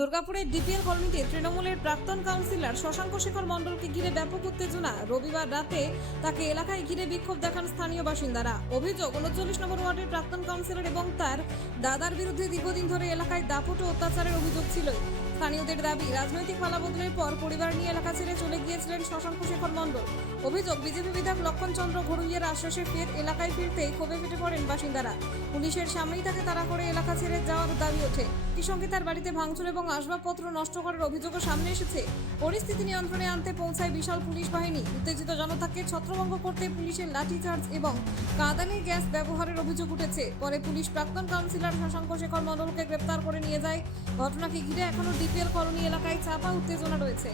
দুর্গাপুরের ডিপিএল কলোনিতে তৃণমূলের প্রাক্তন কাউন্সিলর শশাঙ্ক শেখর মণ্ডলকে ঘিরে ব্যাপক উত্তেজনা। রবিবার রাতে তাকে এলাকায় ঘিরে বিক্ষোভ দেখান স্থানীয় বাসিন্দারা। অভিযোগ, 39 নম্বর ওয়ার্ডের প্রাক্তন কাউন্সিলর এবং তার দাদার বিরুদ্ধে দীর্ঘদিন ধরে এলাকায় দাপট ও অত্যাচারের অভিযোগ ছিল। স্থানীয়দের দাবি, রাজনৈতিক পালাবদলের পর পরিবার নিয়ে এলাকা ছেড়ে চলে গিয়েছিলেন শশাঙ্ক শেখর মণ্ডল। অভিযোগ, বিজেপি বিধায়ক লক্ষণ চন্দ্র ঘড়ুইয়ের আশ্বাসে ফের এলাকায় ফিরতেই ক্ষোভে ফেটে পড়েন বাসিন্দারা। পুলিশের সামনেই তাকে তাড়া করে এলাকা ছেড়ে যাওয়ার দাবি ওঠে। একই সঙ্গে তার বাড়িতে ভাঙচুর এবং আসবাবপত্র নষ্ট করার অভিযোগও সামনে এসেছে। পরিস্থিতি নিয়ন্ত্রণে আনতে পৌঁছায় বিশাল পুলিশ বাহিনী। উত্তেজিত জনতাকে ছত্রভঙ্গ করতে পুলিশের লাঠিচার্জ এবং কাঁদানে গ্যাস ব্যবহারের অভিযোগ উঠেছে। পরে পুলিশ প্রাক্তন কাউন্সিলর শশাঙ্ক শেখর মণ্ডলকে গ্রেপ্তার করে নিয়ে যায়। ঘটনাকে ঘিরে এখনো ডিপিএল কলোনি এলাকায় চাপা উত্তেজনা রয়েছে।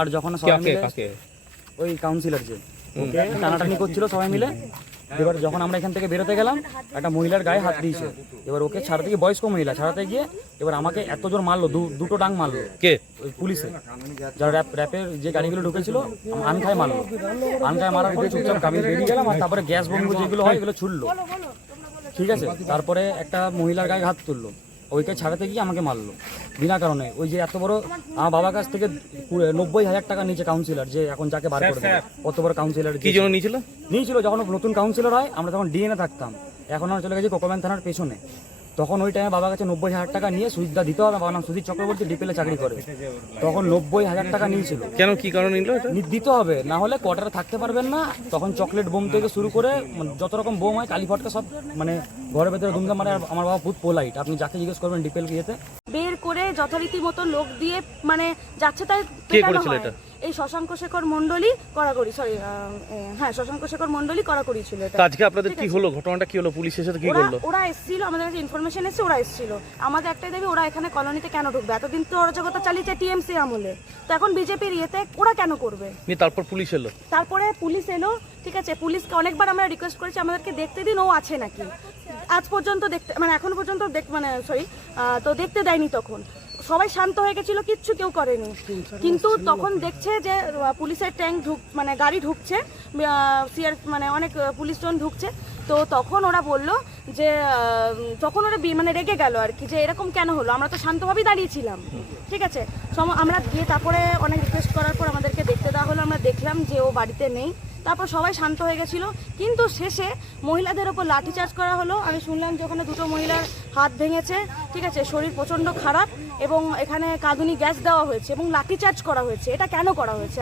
আর যখন সবাই মিলে ওই কাউন্সিলর যে ওকে টানাটানি করছিল সবাই মিলে, এবার যখন আমরা এখান থেকে বেরোতে গেলাম একটা মহিলার গায়ে হাত দিয়েছে। এবার ওকে ছাড়াতে গিয়ে, বয়স্ক মহিলা ছাড়াতে গিয়ে এবার আমাকে এত জোর মারলো, দুটো ডাং মারলো। কে? ওই পুলিশে যারা র্যাপের যে গাড়িগুলো ঢুকেছিল আনখায় মারলো। আনখায় মারার পরে চুপচাপ আমি বেরিয়ে গেলাম। আর তারপরে গ্যাস বম্ব যেগুলো হয় এগুলো ছুড়লো, ঠিক আছে। তারপরে একটা মহিলার গায়ে হাত তুললো, ওইকে ছাড়াতে গিয়ে আমাকে মারলো বিনা কারণে। ওই যে এত বড় আমার বাবার কাছ থেকে 90,000 টাকা নিয়েছে কাউন্সিলর, যে এখন যাকে বার করে দেবে। কত বড় কাউন্সিলর কি জন্য নিয়েছিল যখন নতুন কাউন্সিলর হয়, আমরা তখন ডিএনএ থাকতাম। এখন আমরা চলে গেছি কোকোম্যান থানার পেছনে। তখন ওই টাইমে বাবার কাছে 90,000 টাকা নিয়ে সুজিতদা দিতে হবে। বাবার নাম সুজিত চক্রবর্তী, ডিপিএলে চাকরি করে। তখন 90,000 টাকা নিয়েছিল। কেন, কি কারণে নিল? দিতে হবে, না হলে কোয়ার্টারে থাকতে পারবেন না। তখন চকলেট বোম থেকে শুরু করে যত রকম বোম হয়, কালী ফটকা সব মানে ঘরের ভেতরে দুমদাম মারে। আর আমার বাবা বহুত পোলাইট, আপনি যাকে জিজ্ঞেস করবেন ডিপিএল ইয়েতে বের করে যথারীতি মতো লোক দিয়ে মানে যাচ্ছে তাই। কে করেছিল এটা? এই শশাঙ্ক শেখর মণ্ডলই কড়াকড়ি, শশাঙ্ক শেখর মণ্ডলই কড়াকড়ি ছিল এটা। আজকে আপনাদের কি হলো, ঘটনাটা কি হলো, পুলিশ এসে কি করলো? ওরা এসেছিল, আমাদের কাছে ইনফরমেশন এসেছে, ওরা এসেছিল। আমাদের একটাই দাবি, ওরা এখানে কলোনিতে কেন ঢুকবে? এতদিন তো অরাজকতা চালিয়েছে টিএমসি আমলে, তো এখন বিজেপির ইয়েতে ওরা কেন করবে? তারপর পুলিশ এলো। তারপরে পুলিশ এলো, ঠিক আছে। পুলিশকে অনেকবার আমরা রিকোয়েস্ট করেছি আমাদেরকে দেখতে দিন ও আছে নাকি। আজ পর্যন্ত দেখতে মানে এখন পর্যন্ত তো দেখতে দেয়নি। তখন সবাই শান্ত হয়ে গেছিল, কিচ্ছু কেউ করেনি। কিন্তু তখন দেখছে যে পুলিশের ট্যাঙ্ক মানে গাড়ি ঢুকছে, মানে অনেক পুলিশজন ঢুকছে। তো তখন ওরা বললো যে, তখন ওরা মানে রেগে গেল আর কি, যে এরকম কেন হলো। আমরা তো শান্তভাবেই দাঁড়িয়েছিলাম, ঠিক আছে। আমরা গিয়ে তারপরে অনেক রিকোয়েস্ট করার পর আমাদেরকে দেখতে দেওয়া হলো। আমরা দেখলাম যে ও বাড়িতে নেই। তারপর সবাই শান্ত হয়ে গেছিলো। কিন্তু শেষে মহিলাদের ওপর লাঠিচার্জ করা হলো। আমি শুনলাম যে ওখানে দুটো মহিলার হাত ভেঙেছে, ঠিক আছে, শরীর প্রচণ্ড খারাপ, এবং এখানে কাঁদুনি গ্যাস দেওয়া হয়েছে এবং লাঠিচার্জ করা হয়েছে। এটা কেন করা হয়েছে?